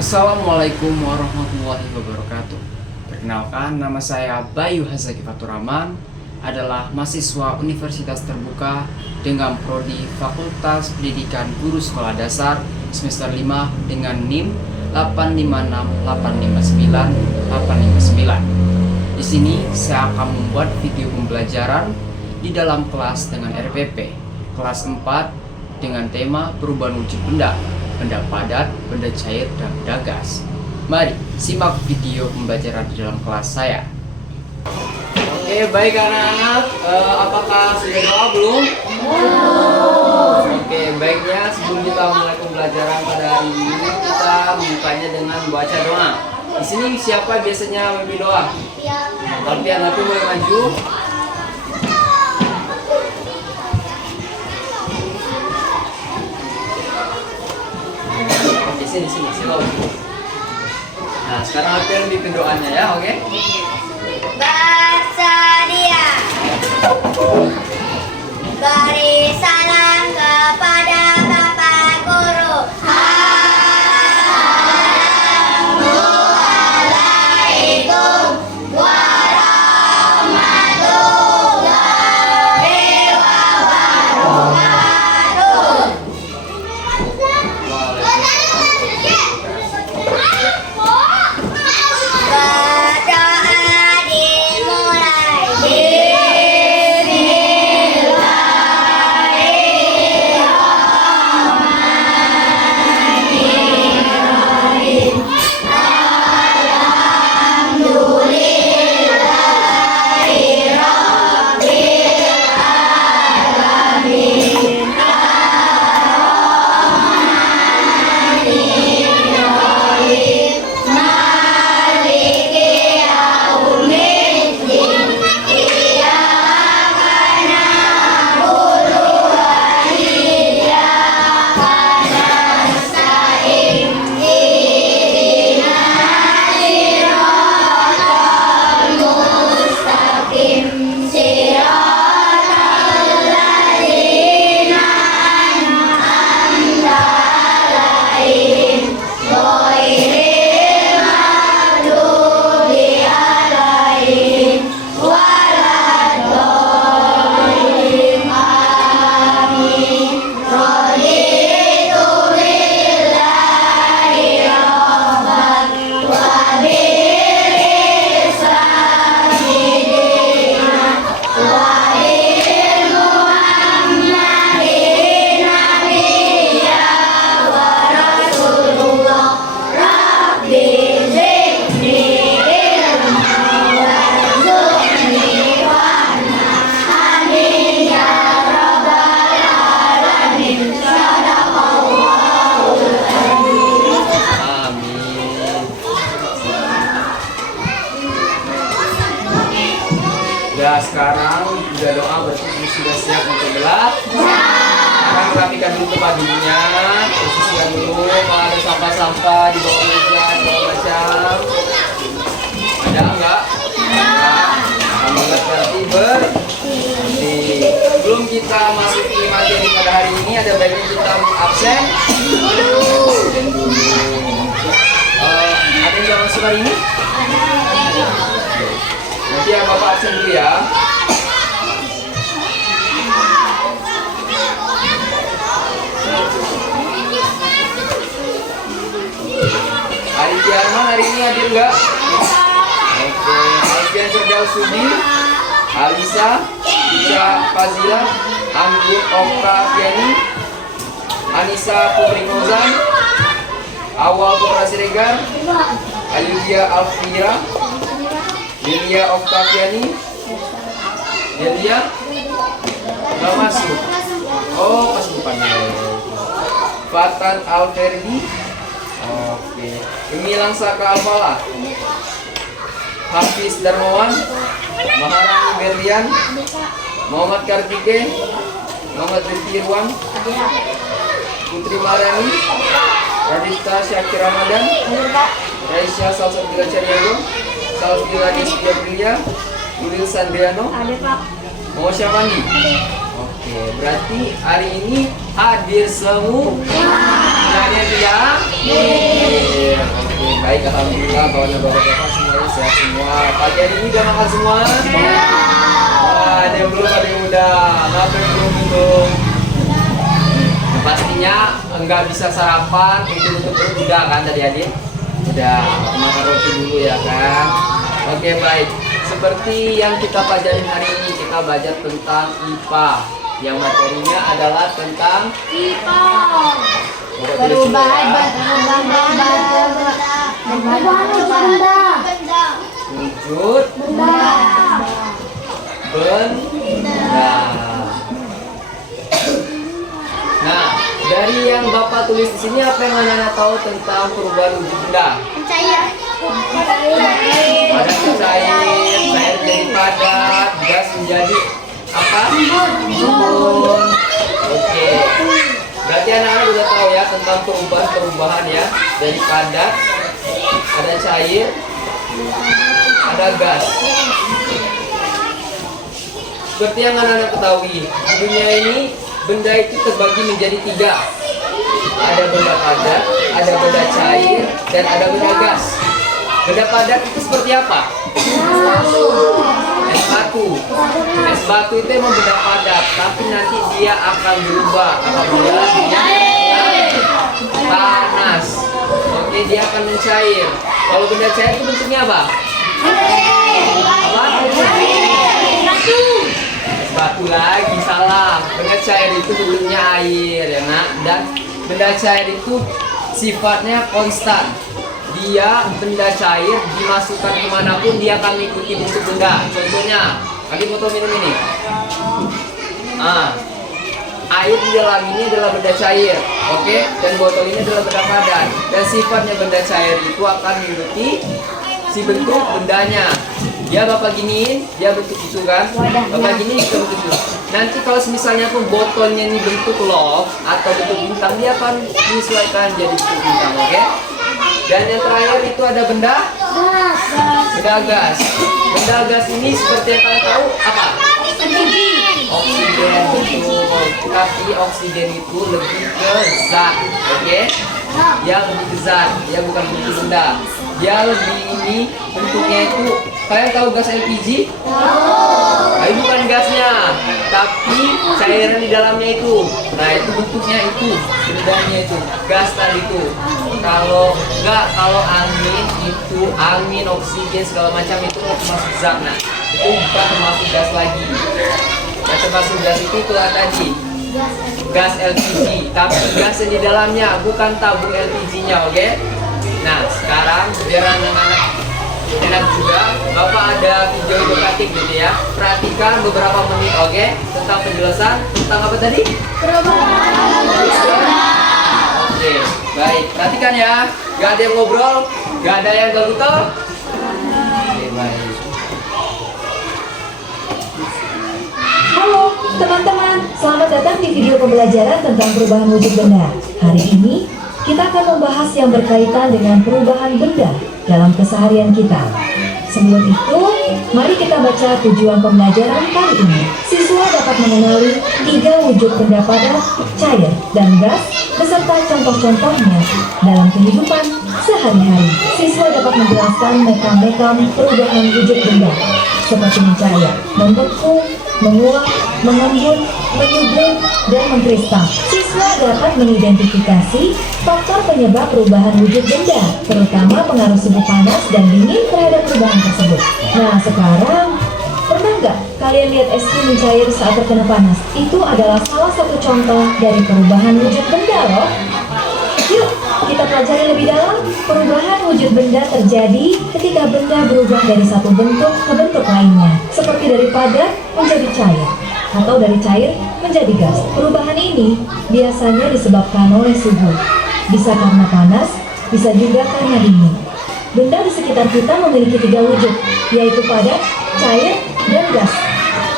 Assalamualaikum warahmatullahi wabarakatuh. Perkenalkan, nama saya Bayu Hazaki Faturrahman, adalah mahasiswa Universitas Terbuka dengan prodi Fakultas Pendidikan Guru Sekolah Dasar semester 5 dengan NIM 856859859. Di sini saya akan membuat video pembelajaran di dalam kelas dengan RPP kelas 4 dengan tema perubahan wujud benda padat, benda cair, dan benda gas. Mari simak video pembelajaran di dalam kelas saya. Oke, baik anak-anak, apakah sudah doa belum? Oke, baiknya sebelum kita mulai pembelajaran pada hari ini, kita membukanya dengan baca doa. Di sini siapa biasanya memimpin doa? Alfian, nanti mulai maju. Sini, nah, sekarang Alfian bikin doanya ya, oke? Bersedia. Beri salam kepada Bapak Guru. Assalamualaikum warahmatullahi wabarakatuh. Ya, sekarang sudah doa berarti sudah siap untuk gelap. Sekarang rapikan dulu tempat duduknya, posisikan dulu kalau ada sampah-sampah di bawah meja, di bawah macam. Ada enggak? Semangat berarti sebelum kita masuki materi pada hari ini, ada baiknya kita absen. Absen dulu. Ada yang jangan masuk hari ini? Nanti ya Bapak absen dulu ya. Arifan hari ini hadir enggak? Oke, Alfian Firdaus Sudi, Alisa, Ica Fazila, Anggun Oktaviani, Anissa Putri Kozan, Awal Putra Siregar, Ayudia Alfira, Delia Oktaviani, Delia nggak masuk. Oh, pas depannya. Fatan Alferdi, oke. Gemilang Saka Alfala, Hafiz Darmawan, Maharani Berlian, Muhammad Kartike, Muhammad Rifki Irwan, Putri Mariani, Radita Syakir Ramadan, Raisya Salsabila Cariago, Salsabila Nisbia Prilia, Ulil Sandriano, Mau Syafandi. Oke, berarti hari ini hadir semua. Hadir ya? Baik, alhamdulillah kawan bapak-bapak semuanya sehat semua. Pagi hari ini udah makan semua? Wah, ada yang belum, ada yang udah. Kenapa yang belum? Pastinya nggak bisa sarapan, untuk udah kan tadi adik? Udah, makan roti dulu ya kan? Oke baik, seperti yang kita pelajarin hari ini, kita belajar tentang IPA. Yang materinya adalah tentang IPA. perubahan wujud benda. Nah, dari yang Bapak tulis di sini, apa yang anak-anak tahu tentang perubahan wujud benda? Cair. Padat ke cair, cair jadi padat, gas menjadi apa? Lumpur. Oke. Berarti anak-anak udah tahu ya tentang perubahan ya, dari padat, ada cair, ada gas. Seperti yang anak-anak ketahui, di dunia ini benda itu terbagi menjadi 3. Ada benda padat, ada benda cair, dan ada benda gas. Benda padat itu seperti apa? Es batu. Es batu itu emang benda padat, tapi nanti dia akan berubah apabila dia panas. Oke, dia akan mencair. Kalau benda cair itu bentuknya apa? Apa? Es batu lagi, salah. Benda cair itu bentuknya air ya nak. Dan benda cair itu sifatnya konstan. Dia benda cair dimasukkan kemanapun dia akan mengikuti bentuk benda. Contohnya, adik botol minum ini. Air di dalam ini adalah benda cair, oke? Dan botol ini adalah benda padat. Dan sifatnya benda cair itu akan mengikuti si bentuk bendanya. Dia bapak giniin, dia bentuk itu kan? Bapak gini juga bentuk itu. Nanti kalau misalnya pun botolnya ini bentuk love atau bentuk bintang, dia akan menyesuaikan jadi bentuk bintang, oke? Dan yang terakhir itu ada benda gas. Benda gas ini seperti yang kalian tahu apa? Oksigen, betul. Tapi oksigen itu lebih ke zat, oke? Dia lebih ke zat, dia bukan bentuk benda. Dia lebih ini bentuknya itu. Kalian tahu gas LPG? Ini bukan gasnya, tapi cairan di dalamnya itu. Nah itu bentuknya itu, bendanya itu, gas tadi itu. Kalau angin itu, angin, oksigen segala macam itu termasuk zat. Nah itu bukan termasuk gas lagi. Yang termasuk gas itu telah tadi gas LPG, tapi gasnya di dalamnya bukan tabung LPG-nya, oke? Nah sekarang biar anak-anak enak juga, Bapak ada video edukatif gitu ya. Perhatikan beberapa menit, oke? Tentang penjelasan tentang apa tadi? Oke, baik. Perhatikan ya. Gak ada yang ngobrol, gak ada yang galuto. Oke, baik. Halo teman-teman, selamat datang di video pembelajaran tentang perubahan wujud benda. Hari ini kita akan membahas yang berkaitan dengan perubahan benda dalam keseharian kita. Sebelum itu, mari kita baca tujuan pembelajaran kali ini. Siswa dapat mengenali 3 wujud benda padat, cair, dan gas beserta contoh-contohnya dalam kehidupan sehari-hari. Siswa dapat menjelaskan mekam-mekam perubahan wujud benda seperti mencair, membeku, menguap, mengembun, menyublim, dan mengkristal. Siswa dapat mengidentifikasi faktor penyebab perubahan wujud benda, terutama pengaruh suhu panas dan dingin terhadap perubahan tersebut. Nah, sekarang pernah nggak kalian lihat es krim mencair saat terkena panas? Itu adalah salah satu contoh dari perubahan wujud benda loh. Yuk, kita pelajari lebih dalam. Perubahan wujud benda terjadi ketika benda berubah dari satu bentuk ke bentuk lainnya, seperti dari padat menjadi cair, atau dari cair menjadi gas. Perubahan ini biasanya disebabkan oleh suhu. Bisa karena panas, bisa juga karena dingin. Benda di sekitar kita memiliki 3 wujud, yaitu padat, cair, dan gas.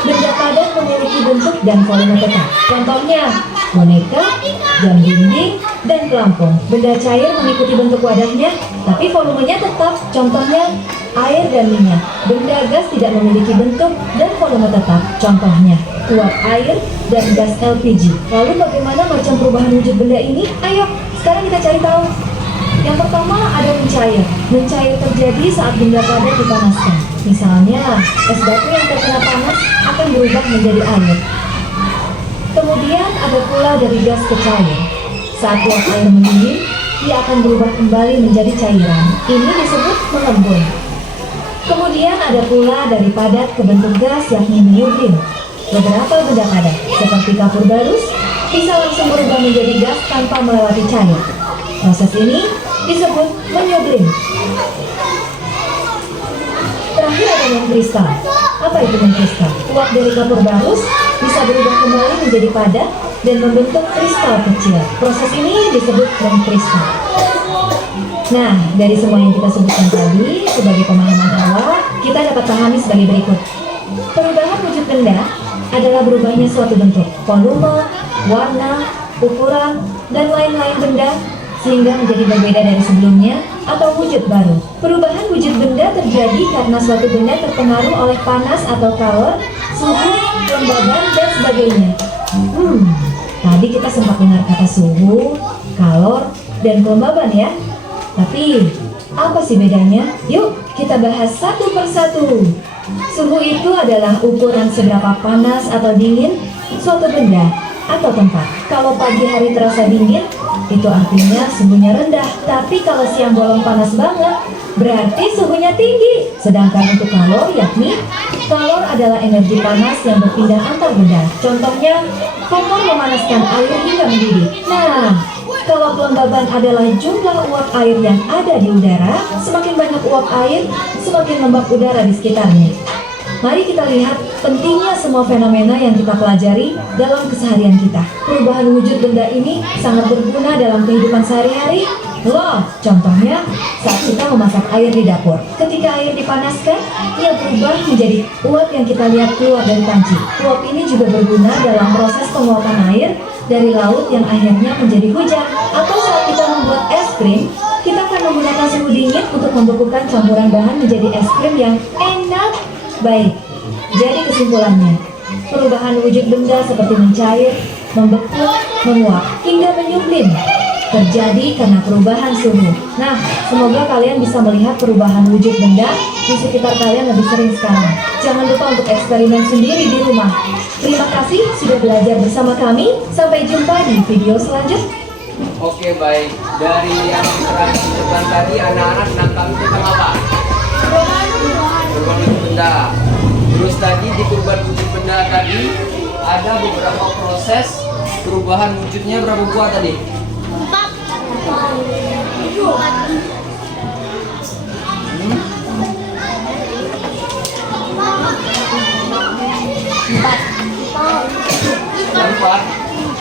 Benda padat memiliki bentuk dan volume tetap. Contohnya, boneka, jam dinding, dan pelampung. Benda cair mengikuti bentuk wadahnya, tapi volumenya tetap. Contohnya, air dan minyak. Benda gas tidak memiliki bentuk dan volume tetap. Contohnya, uap air dan gas LPG. Lalu bagaimana macam perubahan wujud benda ini? Ayo, sekarang kita cari tahu. Yang pertama ada mencair. Mencair terjadi saat benda padat dipanaskan. Misalnya, es batu yang terkena panas akan berubah menjadi air. Kemudian ada pula dari gas ke cair. Saat uap air mendidih, ia akan berubah kembali menjadi cairan. Ini disebut mengembun. Kemudian ada pula dari padat ke bentuk gas yakni menyublim. Beberapa benda padat seperti kapur barus bisa langsung berubah menjadi gas tanpa melewati cair. Proses ini disebut menyublim. Terakhir ada mengkristal. Apa itu mengkristal? Uap dari kapur barus bisa berubah kembali menjadi padat dan membentuk kristal kecil. Proses ini disebut mengkristal. Nah, dari semua yang kita sebutkan tadi, sebagai pemahaman awal, kita dapat pahami sebagai berikut. Perubahan wujud benda adalah berubahnya suatu bentuk, volume, warna, ukuran, dan lain-lain benda sehingga menjadi berbeda dari sebelumnya atau wujud baru. Perubahan wujud benda terjadi karena suatu benda terpengaruh oleh panas atau kalor, suhu, kelembaban, dan sebagainya. Tadi kita sempat dengar kata suhu, kalor, dan kelembaban ya. Tapi, apa sih bedanya? Yuk, kita bahas satu persatu. Suhu itu adalah ukuran seberapa panas atau dingin suatu benda atau tempat. Kalau pagi hari terasa dingin, itu artinya suhunya rendah. Tapi kalau siang bolong panas banget, berarti suhunya tinggi. Sedangkan untuk kalor, yakni kalor adalah energi panas yang berpindah antar benda. Contohnya, kompor memanaskan air hingga mendidih. Nah, kalau kelembaban adalah jumlah uap air yang ada di udara, semakin banyak uap air, semakin lembab udara di sekitarnya. Mari kita lihat pentingnya semua fenomena yang kita pelajari dalam keseharian kita. Perubahan wujud benda ini sangat berguna dalam kehidupan sehari-hari. Loh, contohnya saat kita memasak air di dapur. Ketika air dipanaskan, ia berubah menjadi uap yang kita lihat keluar dari panci. Uap ini juga berguna dalam proses penguapan air dari laut yang akhirnya menjadi hujan. Atau saat kita membuat es krim, kita akan menggunakan suhu dingin untuk membekukan campuran bahan menjadi es krim yang enak. Baik, jadi kesimpulannya, perubahan wujud benda seperti mencair, membeku, menguap, hingga menyublim terjadi karena perubahan suhu. Nah, semoga kalian bisa melihat perubahan wujud benda di sekitar kalian lebih sering sekarang. Jangan lupa untuk eksperimen sendiri di rumah. Terima kasih sudah belajar bersama kami. Sampai jumpa di video selanjutnya. Oke, baik. Dari yang kita tadi, anak-anak nangkap tentang apa? Perubahan wujud benda. Terus tadi di perubahan wujud benda tadi ada beberapa proses perubahan wujudnya. Berapa buah tadi? 4.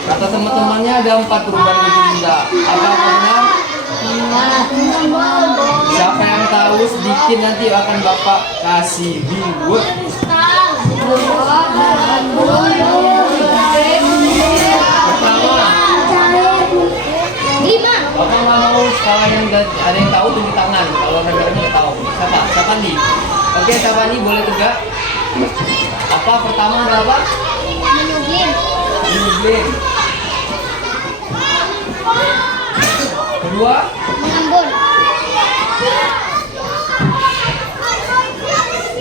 Kata teman-temannya ada 4 perubahan wujud benda. Apa benar? Siapa yang tahu sedikit nanti akan Bapak kasih reward. Pertama, Bapak nggak mau kalau yang ada yang tahu tunjuk tangan. Kalau rekan-rekan nggak tahu, siapa nih? Oke, siapa nih boleh tegak? Apa pertama ada apa? Menyublim. Kedua, Mengembun.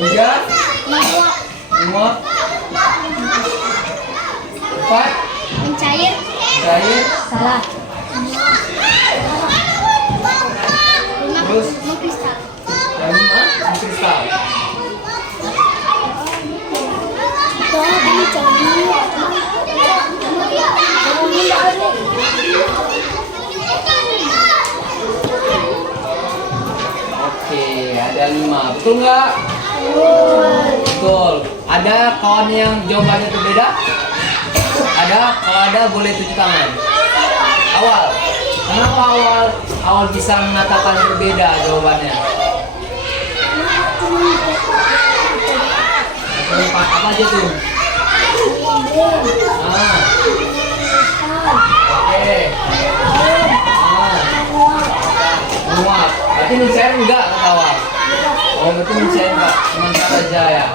tiga, Menguap. menguap. 4, Mencair. cair. Salah. Terus Mengkristal. yang 5, mengkristal. Oke, ada 5. Betul nggak? Betul. Ada kawan yang jawabannya berbeda? Ada? Kalau ada boleh tunjuk tangan. Awal. Kenapa awal bisa mengatakan berbeda jawabannya? Apa aja tuh? Oke. Menguap. Berarti mencair enggak kata awal? Oh, berarti mencair enggak? Sementara saja ya.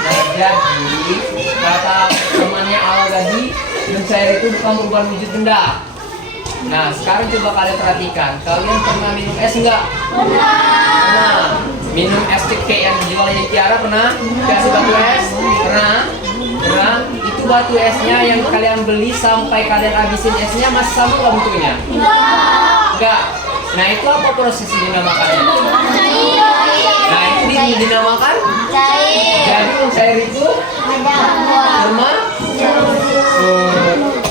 Nah, jadi kata temannya awal tadi, mencair itu bukan perubahan wujud benda. Nah, sekarang coba kalian perhatikan. Kalian pernah minum es enggak? Pernah. Minum es ceke yang dijualnya Tiara pernah? Kasih batu es? Pernah? Pernah? Itu batu esnya yang kalian beli sampai kalian habisin esnya masih sama nggak bentuknya? Enggak. Nah, itu apa prosesnya dinamakannya? Nah, itu dinamakan? Jadi cair itu? Berma?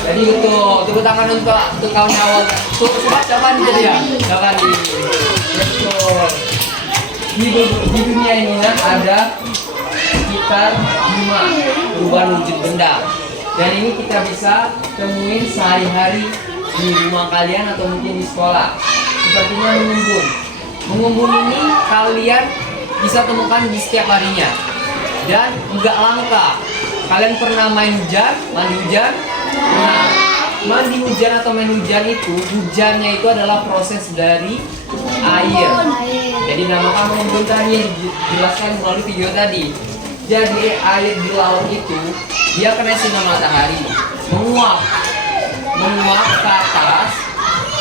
Jadi itu tepuk tangan untuk kawan awal. Tuh, siapa nih jadi ya? Siapa nih? Betul. Di dunia ini ada sekitar 5 perubahan wujud benda. Dan ini kita bisa temuin sehari-hari di rumah kalian atau mungkin di sekolah. Sepertinya mengumbun. Mengumbun ini kalian bisa temukan di setiap harinya. Dan enggak langka. Kalian pernah main hujan, mandi hujan? Nah, mandi hujan atau main hujan itu, hujannya itu adalah proses dari air. Jadi namakan mengumbun tadi yang dijelaskan melalui video tadi. Jadi air di laut itu dia kena sinar matahari, menguap ke atas,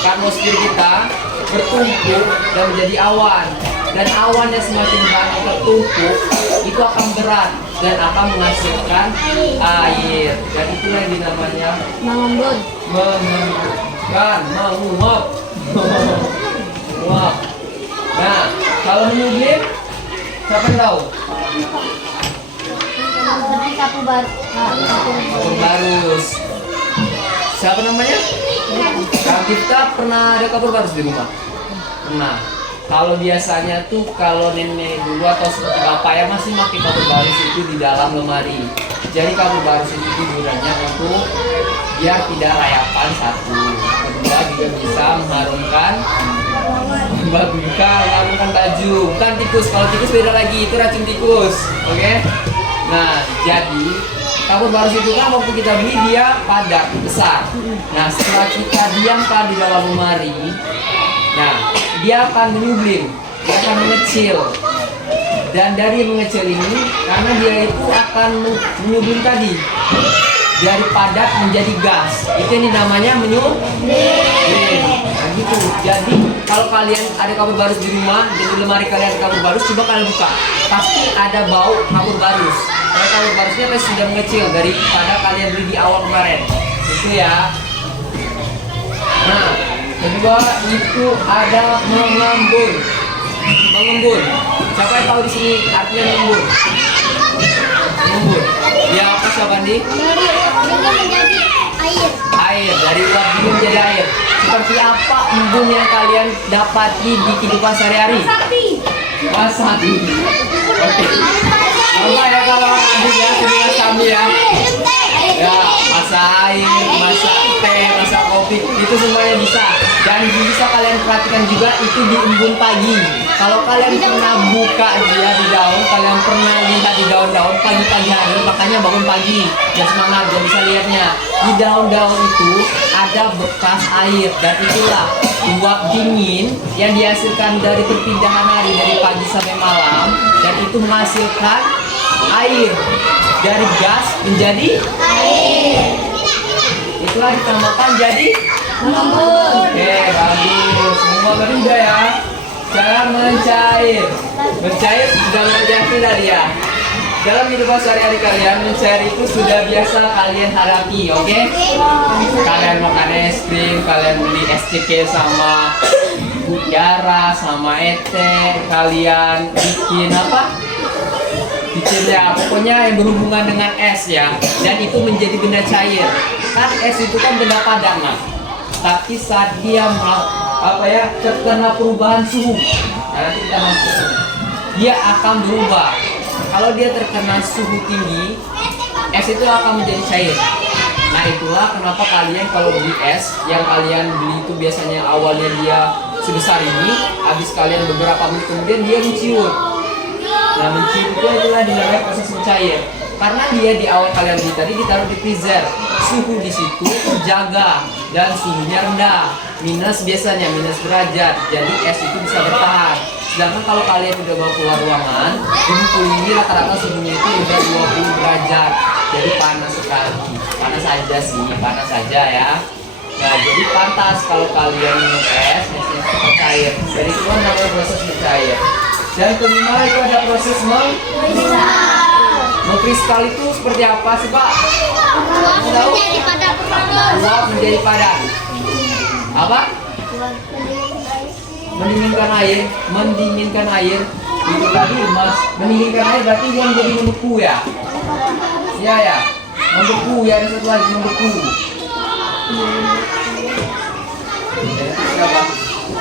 atmosfer kita bertumpuk dan menjadi awan. Dan awannya semakin banyak tertumpuk, itu akan berat dan akan menghasilkan air. Dan itulah yang dinamanya Mengumbun. menguap. Menguap. Nah, kalau menyublim, siapa yang tahu? Seperti kapur Kapur barus. Siapa namanya? Kak Tifta pernah ada kapur barus di rumah? Pernah. Kalau biasanya tuh kalau nenek dulu atau seperti bapak ya masih pakai kapur barus itu di dalam lemari. Jadi kapur barus itu tujuannya untuk biar tidak rayapan satu. Kedua juga bisa mengharumkan mengharumkan baju. Bukan tikus. Kalau tikus beda lagi, itu racun tikus. Oke? Nah, jadi kapur barus itu kan waktu kita beli dia padat, besar. Nah, setelah kita diamkan di dalam lemari, nah, dia akan menyublim, dia akan mengecil. Dan dari mengecil ini, karena dia itu akan menyublim tadi, dari padat menjadi gas. Itu yang namanya menyublim. Nah, gitu. Jadi kalau kalian ada kapur barus di rumah, di lemari kalian ada kapur barus, coba kalian buka, pasti ada bau kapur barus. Karena kapur barusnya pasti sudah mengecil daripada kalian beli di awal kemarin. Itu ya. Nah, kedua itu ada mengembun. Mengembun. Siapa yang tahu di sini artinya mengembun? Mengembun. Ya apa Sabandi? menjadi air. Air, dari uap dingin menjadi air. Seperti apa embun yang kalian dapati di kehidupan sehari-hari? Masak. Oke. Apa ya kalau adik ya, dengan kami ya? Ya, masak air, masak teh, masak kopi, itu semuanya bisa. Dan bisa kalian perhatikan juga itu di embun pagi. Kalau kalian pernah buka dia di daun, kalian pernah lihat di daun-daun pagi-pagi hari, makanya bangun pagi dan semangat dan bisa lihatnya. Di daun-daun itu ada bekas air dan itulah uap dingin yang dihasilkan dari perpindahan hari dari pagi sampai malam dan itu menghasilkan air dari gas menjadi air. Itulah dinamakan jadi mengembun. Oke, bagus. Semua udah ya. Cara mencair. Mencair sudah terjadi tadi ya. Dalam kehidupan sehari-hari kalian, mencair itu sudah biasa kalian hadapi, oke? Kalian makan es krim, kalian beli es ceke sama Tiara, sama Ete, kalian bikin apa? Bikin ya, pokoknya yang berhubungan dengan es ya. Dan itu menjadi benda cair. Kan es itu kan benda padat, nah. Tapi saat dia terkena perubahan suhu, nah, nanti kita masuk, dia akan berubah. Kalau dia terkena suhu tinggi, es itu akan menjadi cair. Nah itulah kenapa kalian kalau beli es yang kalian beli itu biasanya awalnya dia sebesar ini, habis kalian beberapa menit kemudian dia menciut. Nah menciut itu adalah dinamai proses mencair. Karena dia di awal kalian beli tadi ditaruh di freezer, suhu di situ terjaga dan suhunya rendah, biasanya minus derajat, jadi es itu bisa bertahan. Sedangkan kalau kalian udah bawa keluar ruangan, ini rata-rata suhunya itu udah 20 derajat, jadi panas sekali. Panas aja sih, panas aja ya. Nah, jadi pantas kalau kalian minum es, esnya cepat cair. Dari itu kan namanya proses mencair. Dan kelima itu ada proses mengkristal itu seperti apa sih Pak? Uap menjadi padat. Uap menjadi padat. Apa? Mendinginkan air. Itu tadi Mas. Mendinginkan air berarti dia menjadi membeku ya? Iya ya. Membeku ya, ada satu lagi membeku.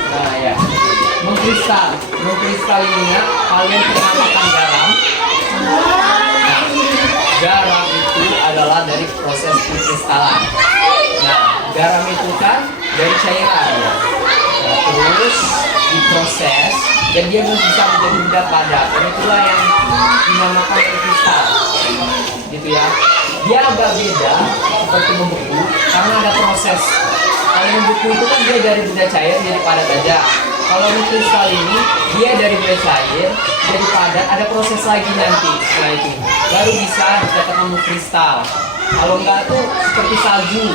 Nah ya, mengkristal ini ya, kalian pernah makan garam? Nah, garam itu adalah dari proses pengkristalan. Nah, garam itu kan dari cairan ya. Nah, terus diproses dan dia bisa menjadi benda padat. Dan itulah yang dinamakan kristal, gitu ya. Dia agak beda seperti membeku karena ada proses. Kalau membeku itu kan dia dari benda cair jadi padat aja. Kalau kristal ini dia dari benda cair jadi padat, ada proses lagi nanti setelah itu baru bisa dikatakan kristal. Kalau enggak tuh seperti salju.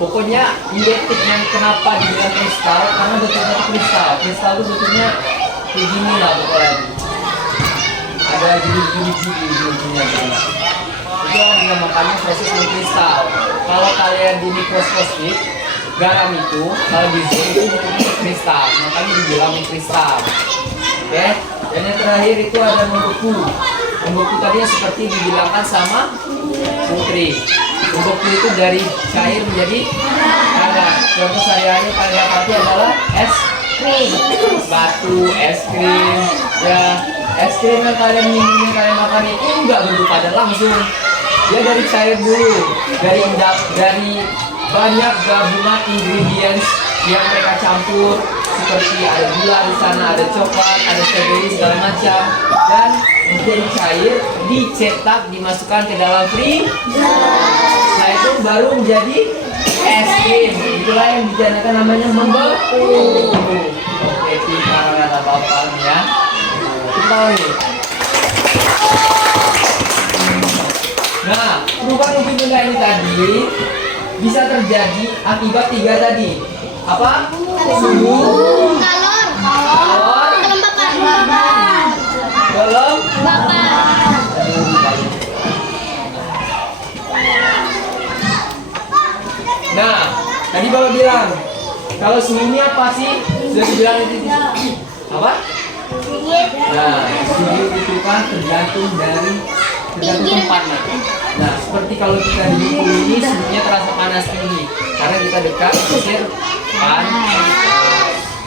Pokoknya identiknya kenapa dibilang kristal karena bentuknya itu kristal. Kristal itu bentuknya kayak gini lah pokoknya. Ada gini-gini. Itu yang dinamakannya proses mengkristal. Kalau kalian di mikroskopik, garam itu kalau di zoom itu bentuknya kristal, makanya dibilang mengkristal. Oke, dan yang terakhir itu ada membeku. Membeku tadi seperti dibilangkan sama Putri. Membeku itu dari cair menjadi padat. Contoh sehari-hari kalian dapati adalah es krim, batu, es krim, ya. Es krim yang kalian minum, kalian makan itu enggak bentuk padat langsung. Dia dari cair dulu, dari banyak gabungan ingredients yang mereka campur, seperti ada gula di sana, ada coklat, ada strawberry segala macam, dan menjadi cair, dicetak, dimasukkan ke dalam freezer. Nah itu baru menjadi es krim. Itulah yang dijadikan namanya membeku. Oke, sekarang kata bapak ya. Kita nih. Nah, perubahan uji benda ini tadi bisa terjadi akibat tiga tadi. Apa? Suhu, kalor, kelembapan. Nah, tadi Bapak bilang kalau suhu ini apa sih? Sudah dibilang itu apa? Nah, suhu itu kan tergantung tempatnya. Nah, seperti kalau kita di Bengkulu ini suhunya terasa panas tinggi karena kita dekat pesisir panas.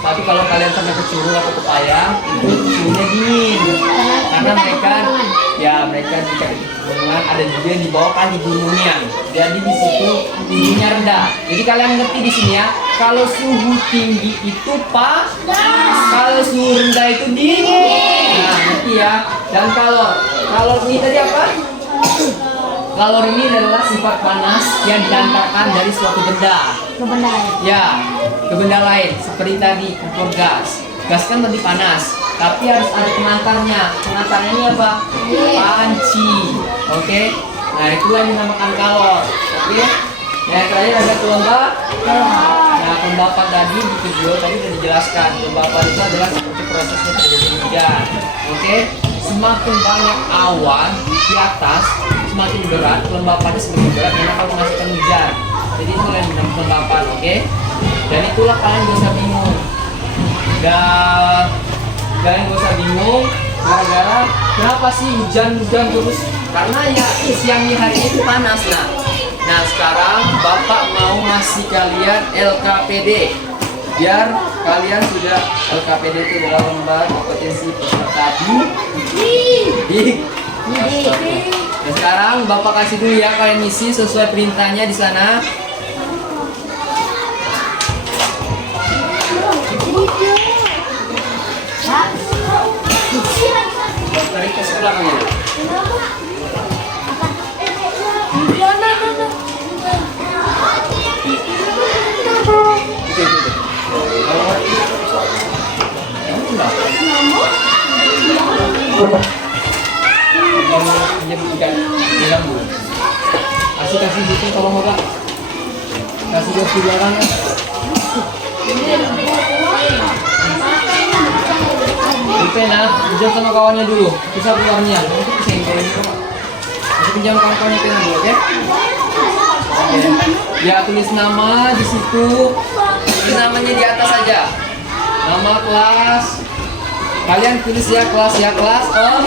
Tapi kalau kalian pernah ke Curug atau ke Payang, itu suhunya dingin karena mereka dekat pegunungan, ada juga yang di bawah kan di gunungnya. Jadi di situ suhunya rendah. Jadi kalian ngerti di sini ya, kalau suhu tinggi itu panas, kalau suhu rendah itu dingin. Nah, ngerti ya. Dan kalor ini tadi apa? Kalor ini adalah sifat panas yang dihantarkan dari suatu benda ke benda lain. Seperti tadi kompor gas. Gas kan lebih panas, tapi harus ada pengantarnya. Pengantarnya ini apa? Panci. Oke. Nah, itulah yang dinamakan kalor. Oke. Yang terakhir ada kelembapan. Nah, kelembapan tadi di video tadi sudah dijelaskan. Kelembapan itu adalah seperti prosesnya terjadi hujan. Oke. Semakin banyak awan di atas, semakin berat kelembapannya, semakin berat karena akan menghasilkan hujan. Jadi itu yang dinamakan kelembapan, oke? Dan itulah kalian gak usah bingung. Kalian gak usah bingung gara-gara kenapa sih hujan terus? Karena ya siang hari itu panas. Nah sekarang Bapak mau ngasih kalian LKPD. Biar kalian sudah LKPD itu adalah lembar kompetensi peserta didik. Dan sekarang Bapak kasih dulu ya, kalian isi sesuai perintahnya di sana. Tarik ke sebelah kamu. Kasih gitu tolong Bapak. Kasih dia di belakangnya. Lupain lah, pinjam sama kawannya dulu. Bisa keluarnya. Nanti kesenggol ini kok. Masih pinjam kawan-kawannya pena dulu, oke? Oke. Ya tulis nama di situ. Tulis namanya di atas aja. Nama kelas. Kalian tulis ya kelas om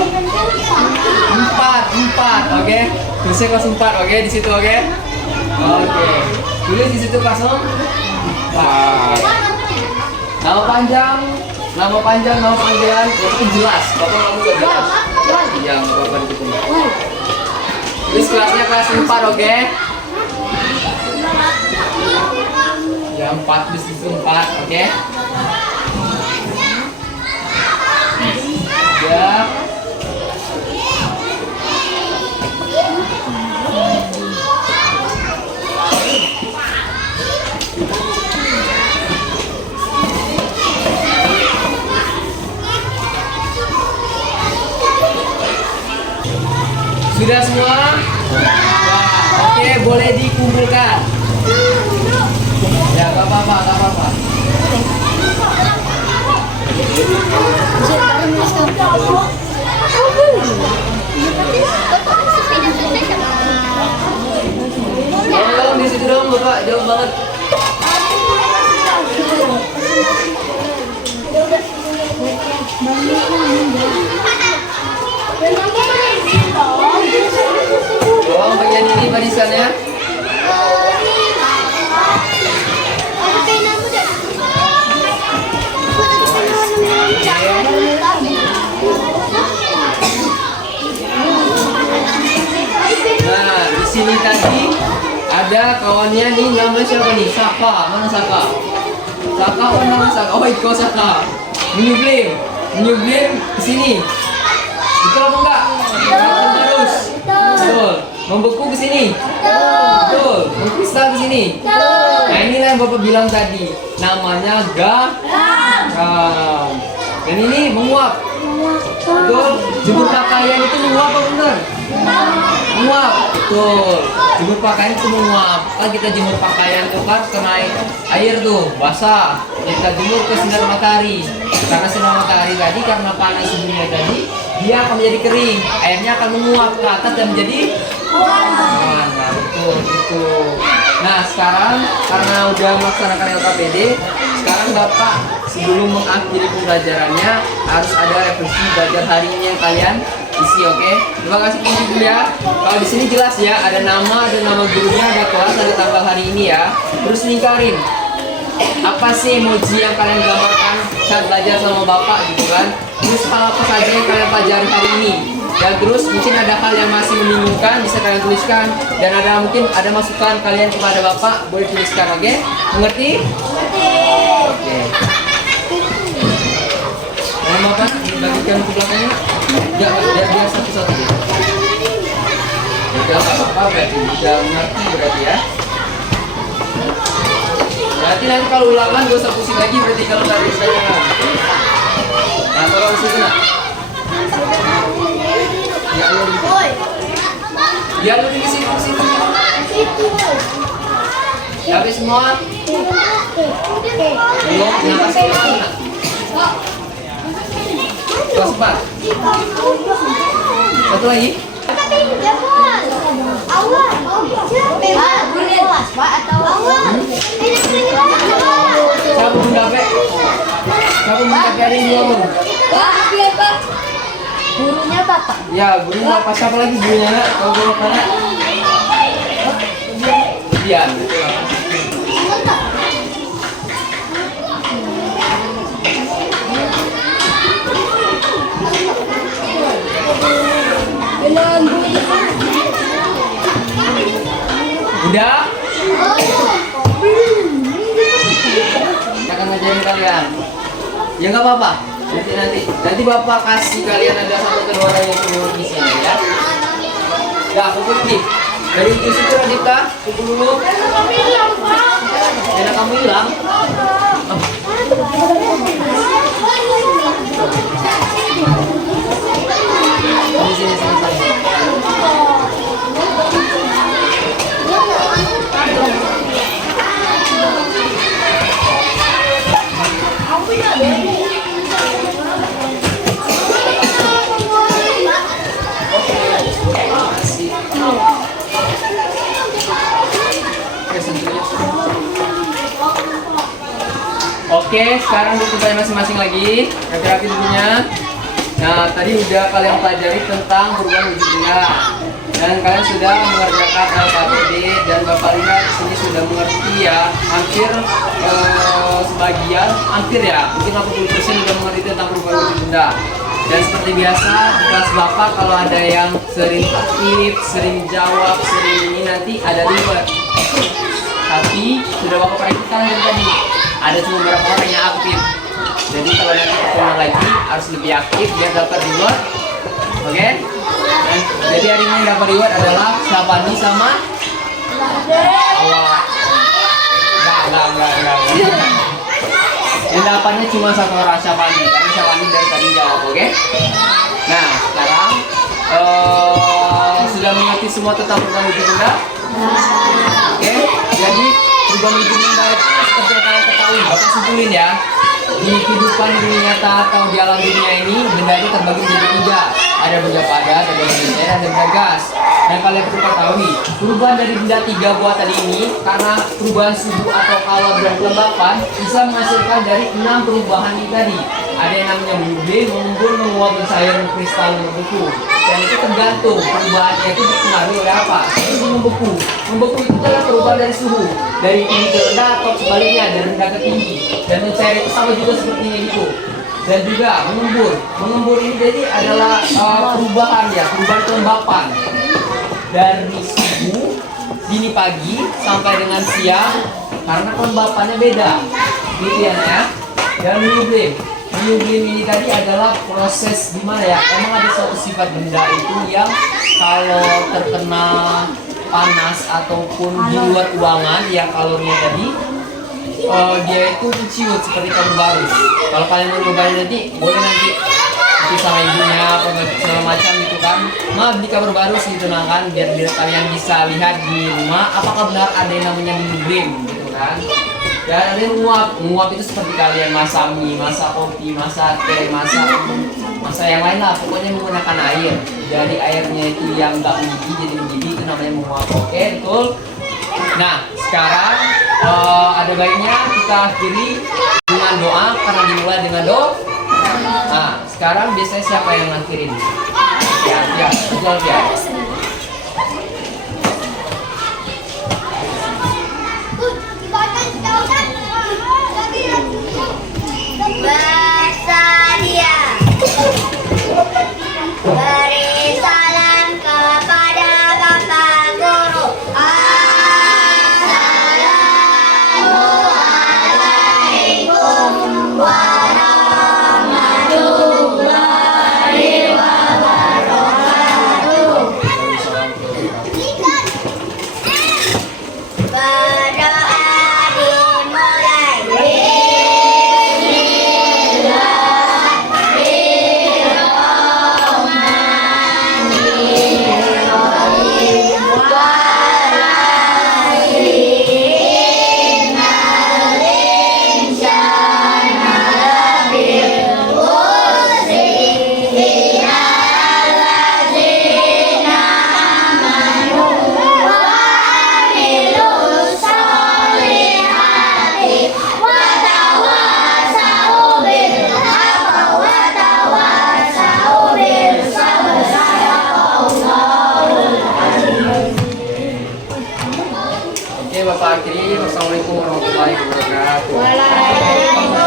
4, oke? Tulisnya kelas 4, oke? Di situ, oke? Oke. Tulis di situ kelas om 4. Nama panjang, nama panggilan, itu jelas. Bapak kamu gak jelas. Yang bapak di situ. Tulis kelasnya kelas 4, oke? Ya 4 di situ 4, oke? Ya. Sudah semua? Oke, boleh dikumpulkan. Ya, gak apa-apa. Tolong di situ dong, Bapak. Jauh banget. Tolong bagian ini barisannya. Nah, di sini tadi ada kawannya nih, namanya siapa nih? Saka. Mana Saka? Saka, mana Saka? Oh, Iko Saka. Menyublim ke sini. Betul apa enggak? Terus. Betul. Membeku ke sini. Betul. Mengkristal ke sini. Nah, inilah yang Bapak bilang tadi. Namanya garam. Dan ini menguap. Betul. Jemur pakaian itu menguap apa benar? Menguap. Betul. Jemur pakaian itu menguap. Kan kita jemur pakaian itu kan kena air tuh, basah. Kita jemur ke sinar matahari. Karena sinar matahari tadi, karena panas suhunya tadi, dia akan menjadi kering. Airnya akan menguap ke atas dan menjadi nah, betul itu. Nah, sekarang karena udah melaksanakan LKPD, sekarang Bapak sebelum mengakhiri pembelajarannya harus ada refleksi belajar hari ini yang kalian isi, oke? Terima kasih dulu ya. Kalau di sini jelas ya, ada nama gurunya, ada kelas, ada tanggal hari ini ya. Terus lingkarin. Apa sih emoji yang kalian gambarkan saat belajar sama Bapak gitu kan? Terus hal apa saja yang kalian pelajari hari ini? Dan terus mungkin ada hal yang masih membingungkan, bisa kalian tuliskan. Dan ada mungkin ada masukan kalian kepada Bapak, boleh tuliskan, oke? Mengerti? Oke. Mau Bapak bagikan ke belakangnya? Ya, biar satu-satu ya. Udah nggak apa-apa, berarti udah mengerti berarti ya. Berarti nanti kalau ulangan gak usah pusing lagi, berarti kalau dari saya. Nah, kalau di situ nak. Ya, lu di sini. Ya, lu di sini, ke situ. Habis semua? Belum, nah kasih lagi nak. Kelas 4. Satu lagi. Siapa mendapat? Ada yang ngomong? Gurunya Bapak. Ya, gurunya Bapak. Siapa lagi gurunya nak? Kalau guru mana? Dian. Udah? Kita akan ngajarin kalian. Ya nggak apa-apa. Nanti Bapak kasih kalian ada satu kedua orang yang keluar di sini ya. Ya, kumpul nih. Dari itu situ Radita, kumpul dulu. Enak kamu hilang. Sini. Oke, sekarang duduk tempatnya masing-masing lagi. Rapi-rapi dulunya. Nah, tadi udah kalian pelajari tentang perubahan wujud benda. Dan kalian sudah mengerjakan LKPD dan Bapak lihat di sini sudah mengerti ya. Hampir sebagian, hampir ya, mungkin 80% sudah mengerti tentang perubahan wujud benda. Dan seperti biasa, di kelas Bapak kalau ada yang sering aktif, sering jawab, sering ini nanti ada reward. Tapi sudah Bapak perhatikan dari tadi, ada cuma beberapa orang yang aktif. Jadi kalau nanti ketemu lagi harus lebih aktif biar dapat reward. Oke? Dan, jadi hari ini yang dapat reward adalah Syafani sama Allah. Enggak. Yang dapatnya cuma satu orang, Syafani, karena Syafani dari tadi jawab, oke? Nah, sekarang sudah mengerti semua tentang perubahan wujud benda? Oke, jadi perubahan wujud benda itu seperti yang kalian ketahui, Bapak simpulin ya. Di kehidupan dunia nyata atau di alam dunia ini, benda itu terbagi menjadi 3. Ada benda padat, ada benda cair, ada benda gas. Dan kalian perlu ketahui, perubahan dari benda 3 buah tadi ini, karena perubahan suhu atau kalor dan kelembapan, bisa menghasilkan dari 6 perubahan ini tadi. Ada yang namanya mengubah, mengembun, menguap, mencair, mengkristal, membeku. Dan itu tergantung perubahannya itu dipengaruhi oleh apa? Itu membeku. Membeku itu adalah perubahan dari suhu, dari tinggi ke rendah atau sebaliknya dari rendah ke tinggi. Dan mencair itu sama juga seperti ini gitu. Dan juga mengembur. Mengembur ini jadi adalah perubahan ya, perubahan kelembapan dari subuh dini pagi sampai dengan siang karena kelembapannya beda. Gitu ya. Dan menyublim. Menyublim ini tadi adalah proses gimana ya? Emang ada suatu sifat benda itu yang kalau terkena panas ataupun di luar ruangan yang kalorinya tadi dia itu menciut seperti kamu baru. Kalau kalian mau coba nanti boleh nanti sama ibunya apa segala macam gitu kan. Maaf di kabar baru gitu nah kan biar kalian bisa lihat di rumah apakah benar ada yang namanya menyublim gitu kan. Dan ada yang menguap itu seperti kalian masak mie, masak kopi, masak teh, masak yang lain lah. Pokoknya menggunakan air. Jadi airnya itu yang nggak mendidih jadi mendidih itu namanya menguap. Oke, betul. Nah, sekarang ada baiknya kita akhiri dengan doa karena dimulai dengan doa. Nah, sekarang biasanya siapa yang ngakhirin? Ya, betul ya. Bersedia beri salam kepada Bapak Guru. Assalamualaikum warahmatullahi wabarakatuh. Berdoa dimulai. Oke, Bapak akhiri. Wassalamualaikum warahmatullahi wabarakatuh. Waalaikumsalam.